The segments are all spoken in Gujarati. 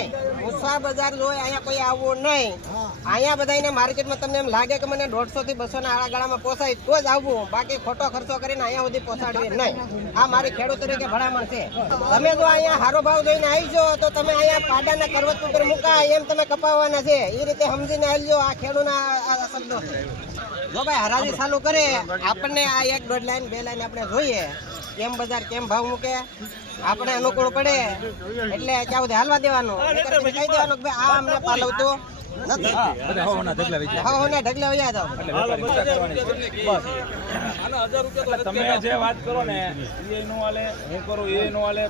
નહીં. મુસા બજાર જોઈ અહીંયા કોઈ આવવું નહીં. અહીંયા બધાને માર્કેટમાં તમને એમ લાગે કે મને 150 થી 200 ના આળાગાળામાં પોસાય તો જ આવવું, બાકી ખોટો ખર્ચો કરીને અહીંયા સુધી પહોંચાડવી નહીં. આ મારી ખેડૂત તરીકે ભલામણ છે. તમે જો અહીંયા સારો ભાવ જોઈને આવજો તો તમે અહીંયા પાડાના કરવત ઉપર મુકાય એમ તમે કપાવવાના છે. એ રીતે સમજીને આવજો. આ ખેડૂતના આ શબ્દો છે. જો ભાઈ હરાજી ચાલુ કરે આપણને આ 1-1.5 લાઈન 2 લાઈન આપણે જોઈએ કેમ બજાર કેમ ભાવ મૂકે આપણે અનુકૂળ પડે એટલે ત્યાં સુધી હાલવા દેવાનું, કહી દેવાનું કે ભાઈ આ અમને પાલવતું નથી. ઢગલા વયા જાવ. તમે જે વાત કરો ને એ નો હાલે, હું કરું એ નો હાલે.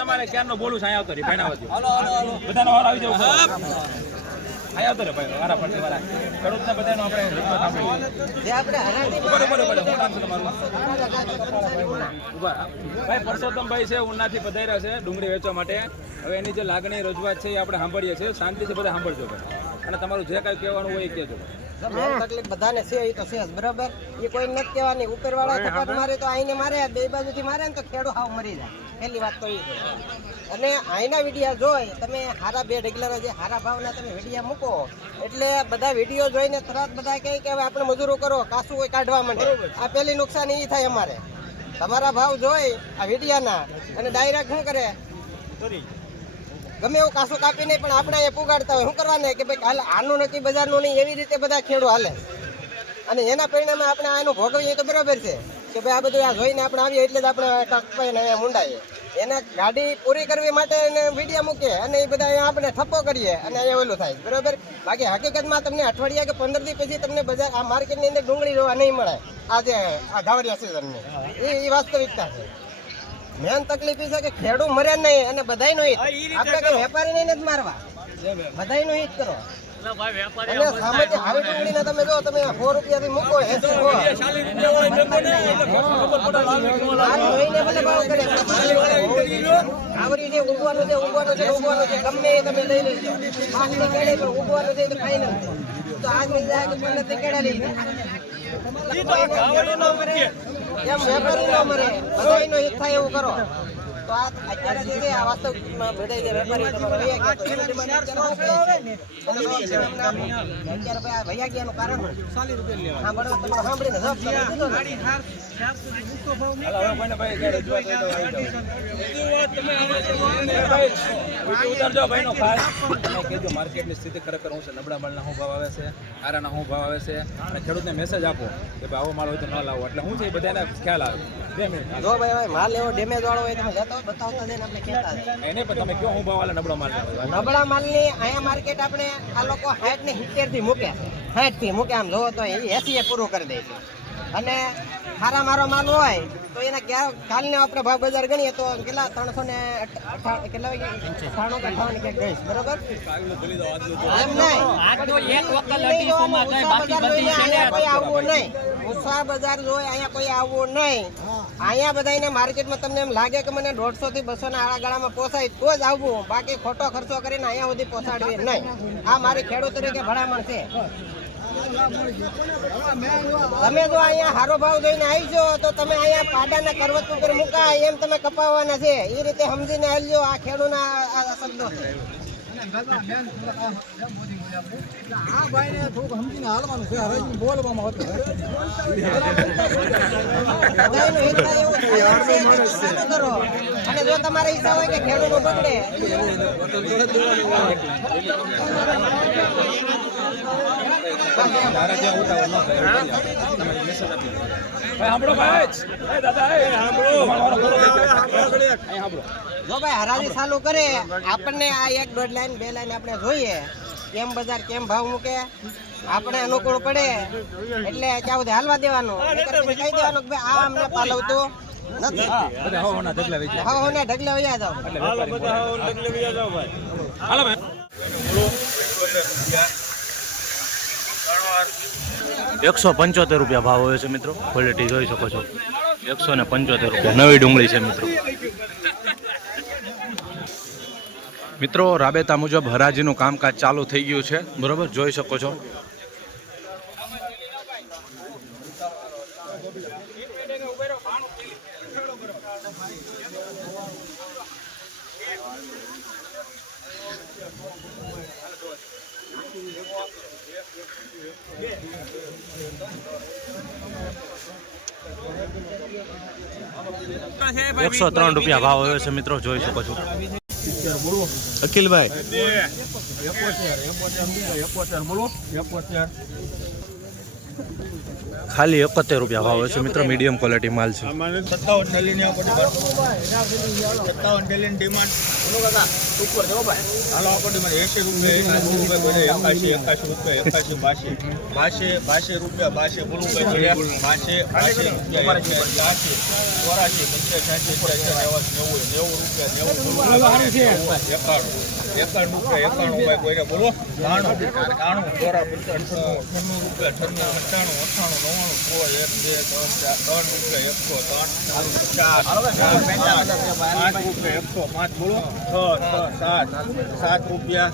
તમારે ક્યારનો બોલું છે અહીંયા આવતો રહી બધાનો વાર આવી જવું અહીંયા આવતો રે ભાઈ વારા પડતી વારા ખેડૂતને બધાનો ભાઈ પરસોત્તમભાઈ છે ઉનાથી પધાર્યા છે ડુંગળી વેચવા માટે. હવે એની જે લાગણી રજૂઆત છે એ આપણે સાંભળીએ છીએ. શાંતિથી બધા સાંભળજો ભાઈ અને તમારું જે કાંઈ કહેવાનું હોય એ કહેજો. તકલીફ બધાને છે એ તો છે જ બરાબર. એ કોઈ નથી કહેવાની. ઉપરવાળા થપાટ મારે તો આઈને મારે, બે બાજુથી મારે ને તો ખેડૂત હાવ મરી જાય. પહેલી વાત તો એ છે. અને આઈના વિડીયા જોઈ તમે હારા 2 ઢગલાના જે હારા ભાવના તમે વિડીયા મૂકો એટલે બધા વિડીયો જોઈને તરત બધા કહે કે હવે આપણે મજૂરો કરો, કાસું કોઈ કાઢવા માંડે. આ પહેલી નુકસાન એ થાય અમારે. તમારા ભાવ જોઈ આ વિડીયાના અને ડાયરેક્ટ શું કરે ગમે એવું કાસું કાપી નહીં પણ આપણે અહીંયા પુગાડતા હોય. શું કરવાને કે ભાઈ હાલ આનું નથી બજારનું નહીં, એવી રીતે બધા ખેડૂત હાલે. અને એના પરિણામે આપણે આનું ભોગવીએ તો બરાબર છે કે ભાઈ આ બધું આ જોઈને આપણે આવીએ એટલે જ આપણે ટકપાઈને અહીંયા મુંડાઈએ. એને ગાડી પૂરી કરવી માટે એને વિડીયા મૂકે અને એ બધા અહીંયા આપણે ઠપ્પો કરીએ અને અહીંયા ઓલું થાય બરાબર. બાકી હકીકતમાં તમને અઠવાડિયા કે 15 દી પછી તમને બજાર આ માર્કેટની અંદર ડુંગળી જોવા નહીં મળે. આજે આ ગાવરિયા સિઝનની એ વાસ્તવિકતા છે. મેન તકલીફ એ છે કે ખેડૂત મરે નહીં અને બધાયનું હિત. આપણે કઈ વેપારી નહીં જ મારવા, બધાયનું હિત કરો. અને સામાન્ય હારી ડુંગળીને તમે જો તમે 100 રૂપિયાથી મૂકો 80 આવરી જે ઉગવાનું છે ગમે એ તમે લઈ લેજો. આખની કેળે પણ ઉગવાનું છે તો ફાઇનલ તો આજ મિલ જાય કે 15 કેળા લઈ લે. એમ વેપારી ન મરે, બધાયનો હિત થાય એવું કરો. તો આ અત્યારે જે છે આ વાસ્તવિકમાં ભેડાઈ જાય વેપારી તમારે વૈયા ગયા તો અત્યારે ભાઈ આ વૈયા ગયાનું કારણ હા બરાબર તમે સાંભળીને જવાબ તમે દીધો ને. માર્કેટની સ્થિતિ ખરેખર હું છે, નબળા માલના શું ભાવ આવે છે, આરાના શું ભાવ આવે છે અને ખેડૂતને મેસેજ આપો કે ભાઈ આવો માલ હોય તો ન લાવો. એટલે હું છે બધાને ખ્યાલ આવે. 2 મિનિટ જો ભાઈ માલ એવો ડેમેજ વાળો હોય તમે જતો બતાવતા જઈને આપણે કહેતા એને પણ તમે કયો હું ભાવ વાળા નબળા માલ નબળા માલની અહીંયા માર્કેટ આપણે આ લોકો 60 ને 70 થી મૂકે, 60 થી મૂકે. આમ જોવો તો 80 એ પૂરું કરી દે છે. અને સારા મારો માલ હોય તો એને કાલને આપણે ભાવ બજાર ગણીએ તો કેટલા 398 કેટલા 98 કે ગઈશ બરાબર. એમ નહીં કોઈ આવવું નહીં. મુસા બજાર જોઈ અહીંયા કોઈ આવવું નહીં. અહીંયા બધાને માર્કેટમાં તમને એમ લાગે કે મને 150 થી 200 ના આળાગાળામાં પોસાય તો જ આવવું, બાકી ખોટો ખર્ચો કરીને અહીંયા સુધી પહોંચાડવી નહીં. આ મારી ખેડૂત તરીકે ભલામણ છે. તમે જો અહીંયા સારો ભાવ જોઈને આવજો તો તમે અહીંયા પાડાના કરવત ઉપર મુકાય એમ તમે કપાવવાના છે. એ રીતે સમજીને આવજો. આ ખેડૂતના આ શબ્દો છે. આ ભાઈને થોડુંક સમજીને હાલવાનું છે. હવે બોલવામાં હતું અને જો તમારે ઈચ્છા હોય કે ખેડૂતો બગડે જો ભાઈ હરાજી ચાલુ કરે આપણને આ 1-1.5 લાઈન 2 લાઈન આપણે જોઈએ કેમ બજાર કેમ ભાવ મૂકે આપણે અનુકૂળ પડે એટલે ત્યાં સુધી હાલવા દેવાનું, કહી દેવાનું કે ભાઈ આ અમને પાલવતું નથી. ઢગલા વયા જાવ. 175 રૂપિયા ભાવ હોય છે મિત્રો. ક્વોલિટી જોઈ શકો છો 175 રૂપિયા નવી ડુંગળી છે મિત્રો. મિત્રો રાબેતા મુજબ હરાજીનું કામકાજ ચાલુ થઈ ગયું છે બરોબર, જોઈ શકો છો. ₹103 ભાવ આવ્યો છે મિત્રો, જોઈ શકો છો. અખિલભાઈ ખાલી ₹71 ભાવ આવ્યો છે મિત્રો, મીડિયમ ક્વોલિટી માલ છે. 57 ટેલીની ડિમાન્ડ ઉપર જો ભાઈ હાલો આપણી માં 80 રૂપિયા 81 82 રૂપિયા 82 બોલું ભાઈ 82 રૂપિયા 7 રૂપિયા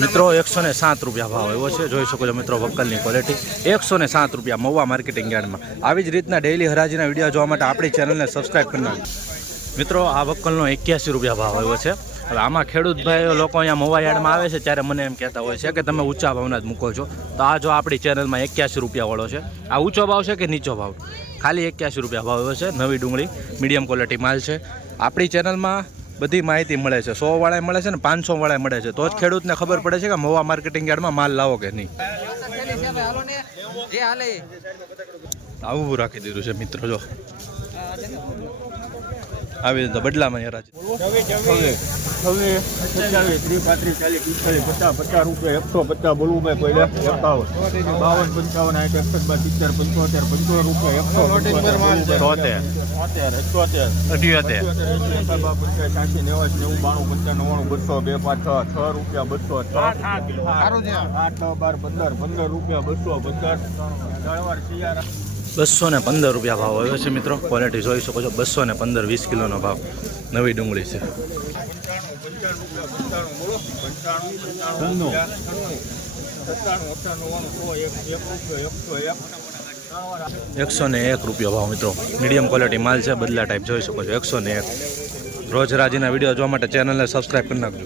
મિત્રો ₹107 ભાવ આવ્યો છે, જોઈ શકો છો મિત્રો વક્કલની ક્વોલિટી. ₹107 મહુવા માર્કેટિંગ યાર્ડમાં. આવી જ રીતના ડેઇલી હરાજીના વિડીયો જોવા માટે આપણી ચેનલને સબસ્ક્રાઈબ કરી નાખો મિત્રો. આ વક્કલનો ₹81 ભાવ આવ્યો છે. હવે આમાં ખેડૂત ભાઈઓ લોકો અહીંયા મહુવા યાર્ડમાં આવે છે ત્યારે મને એમ કહેતા હોય છે કે તમે ઊંચા ભાવના જ મૂકો છો. તો આ જો આપણી ચેનલમાં ₹81 વાળો છે. આ ઊંચો ભાવ છે કે નીચો ભાવ? ખાલી ₹81 ભાવ આવ્યો છે. નવી ડુંગળી મીડિયમ ક્વોલિટી માલ છે. આપણી ચેનલમાં બધી માહિતી મળે છે. 100 વાળાએ મળે છે ને 500 વાળાએ મળે છે. તો જ ખેડૂતને ખબર પડે છે કે મહુવા માર્કેટિંગ યાર્ડમાં માલ લાવો કે નહીં. આવું રાખી દીધું છે મિત્રો. જો આવી રીતે બદલામાં હરાજી. 150 બોલવું ભાઈ પહેલા 51 ₹215 ભાવ આવ્યો છે મિત્રો. ક્વોલિટી જોઈ શકો છો. 215 20 કિલોનો ભાવ. નવી ડુંગળી છે. 101 ભાવ મિત્રો. મીડિયમ ક્વોલિટી માલ છે. બદલા ટાઈપ જોઈ શકો છો. 101. રોજ રાજીના વિડીયો જોવા માટે ચેનલને સબસ્ક્રાઈબ કરી નાખજો.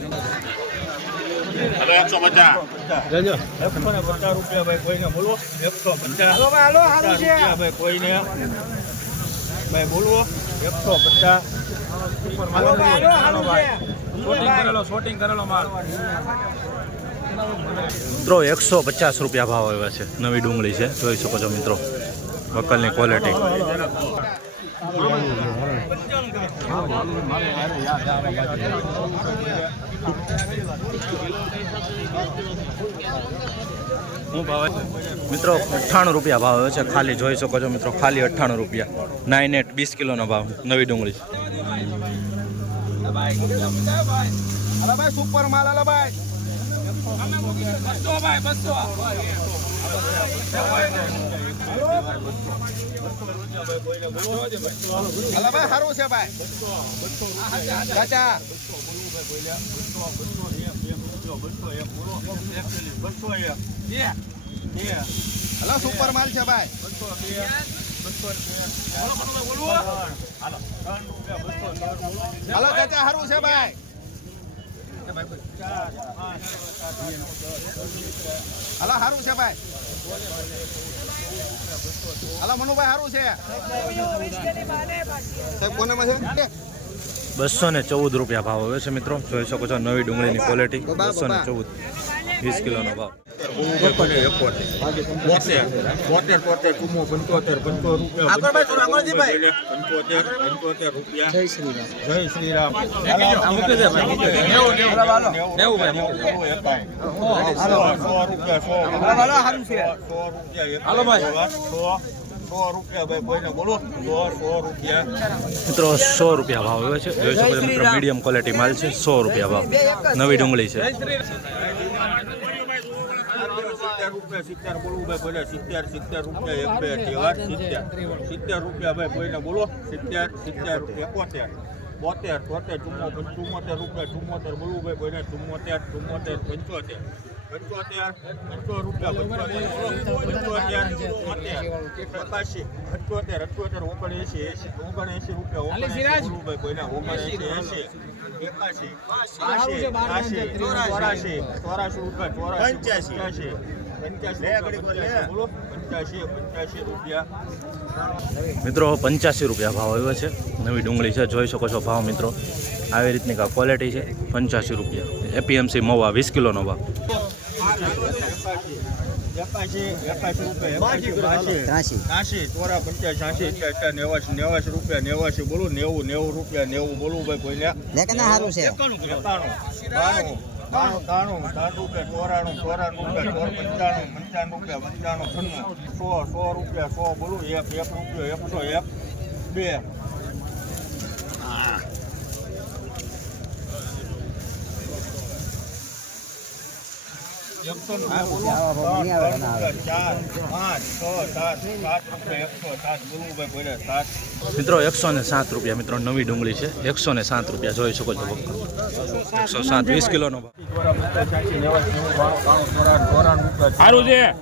150 રૂપિયા ભાઈ કોઈને બોલો 150 ભાઈ કોઈને ભાઈ બોલવો 150 શોટિંગ કરેલો માલ મિત્રો. ₹150 ભાવ આવ્યા છે. નવી ડુંગળી છે, જોઈ શકો છો મિત્રો. વકલની ક્વોલિટી. મિત્રો ₹98 ભાવ આવે છે. ખાલી જોઈ શકો છો મિત્રો. ખાલી ₹98. 9 20 કિલોનો ભાવ. નવી ડુંગળી. સુપર માલ આલા ભાઈ સારું છે ભાઈ ચાચા હલો સુપર માલ છે ભાઈ હલો ચાચા સારું છે ભાઈ હલો સારું છે ભાઈ હલો મનુભાઈ સારું છે કોનામાં છે ₹214 ભાવ આવે છે મિત્રો. જોઈ શકો છો નવી ડુંગળીની ક્વોલિટી. 214 20 કિલોનો ભાવ. મિત્રો ₹100 ભાવ આવે છે. જોઈ શકો છો મિત્રો. મીડિયમ ક્વોલિટી માલ છે. ₹100 ભાવ. નવી ડુંગળી છે. 70 બોલવું ભાઈ બોલે 70 રૂપિયા 1 2 તહેવાર 70 રૂપિયા ભાઈ કોઈને બોલો 70 71 72 73 74 રૂપિયા 74 બોલવું ભાઈ કોઈને 74 75 રૂપિયા 85 રૂપિયા. મિત્રો 85 રૂપિયા ભાવ આવ્યો છે. નવી ડુંગળી છે, જોઈ શકો છો ભાવ મિત્રો. આવી રીતની ક્વોલિટી છે. 85 રૂપિયા એપીએમસી મહુવા 20 કિલોનો ભાવ. 89 બોલો 90 રૂપિયા 90 બોલું ભાઈ કોઈને સારું છે 93 રૂપિયા 100 રૂપિયા 100 બોલું 1 રૂપિયો 100 મિત્રો 107 રૂપિયા મિત્રો નવી ડુંગળી છે. 107 રૂપિયા જોઈ શકો છો. 107 20 કિલોનો ભાવ. સારું છે.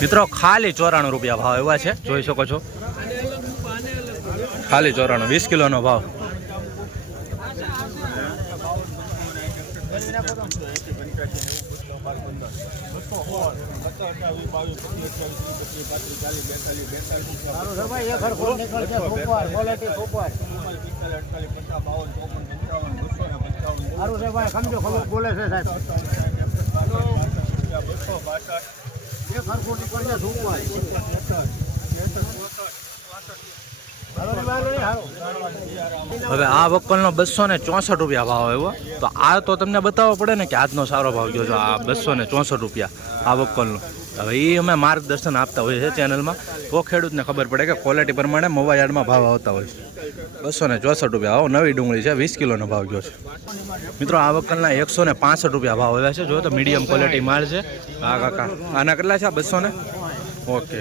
મિત્રો ખાલી 94 રૂપિયા ભાવ એવા છે, જોઈ શકો છો. ખાલી 94 20 કિલોનો ભાવ. હવે આ વક્કલનો 264 રૂપિયા ભાવ આવ્યો. તો આ તો તમને બતાવવો પડે ને કે આજનો સારો ભાવ ગયો છે. આ 264 રૂપિયા આ વક્કલનો. હવે એ અમે માર્ગદર્શન આપતા હોઈએ છીએ ચેનલમાં, તો ખેડૂતને ખબર પડે કે ક્વોલિટી પ્રમાણે મવા યાર્ડમાં ભાવ આવતા હોય છે. 264 રૂપિયા આવો નવી ડુંગળી છે, 20 કિલોનો ભાવ ગયો છે. મિત્રો આ વક્કલના 165 રૂપિયા ભાવ આવ્યા છે. જો તો મીડિયમ ક્વોલિટી માલ છે. આ કાકા આના કેટલા છે? 200 ઓકે.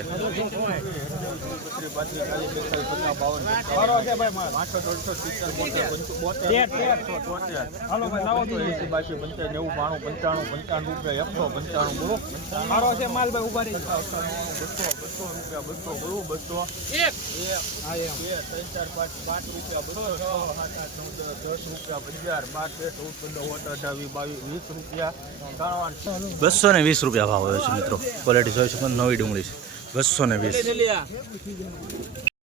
₹220 ભાવ આવ્યો છે મિત્રો. ક્વોલિટી જોઈ શકો, નવી ડુંગળી છે. 220.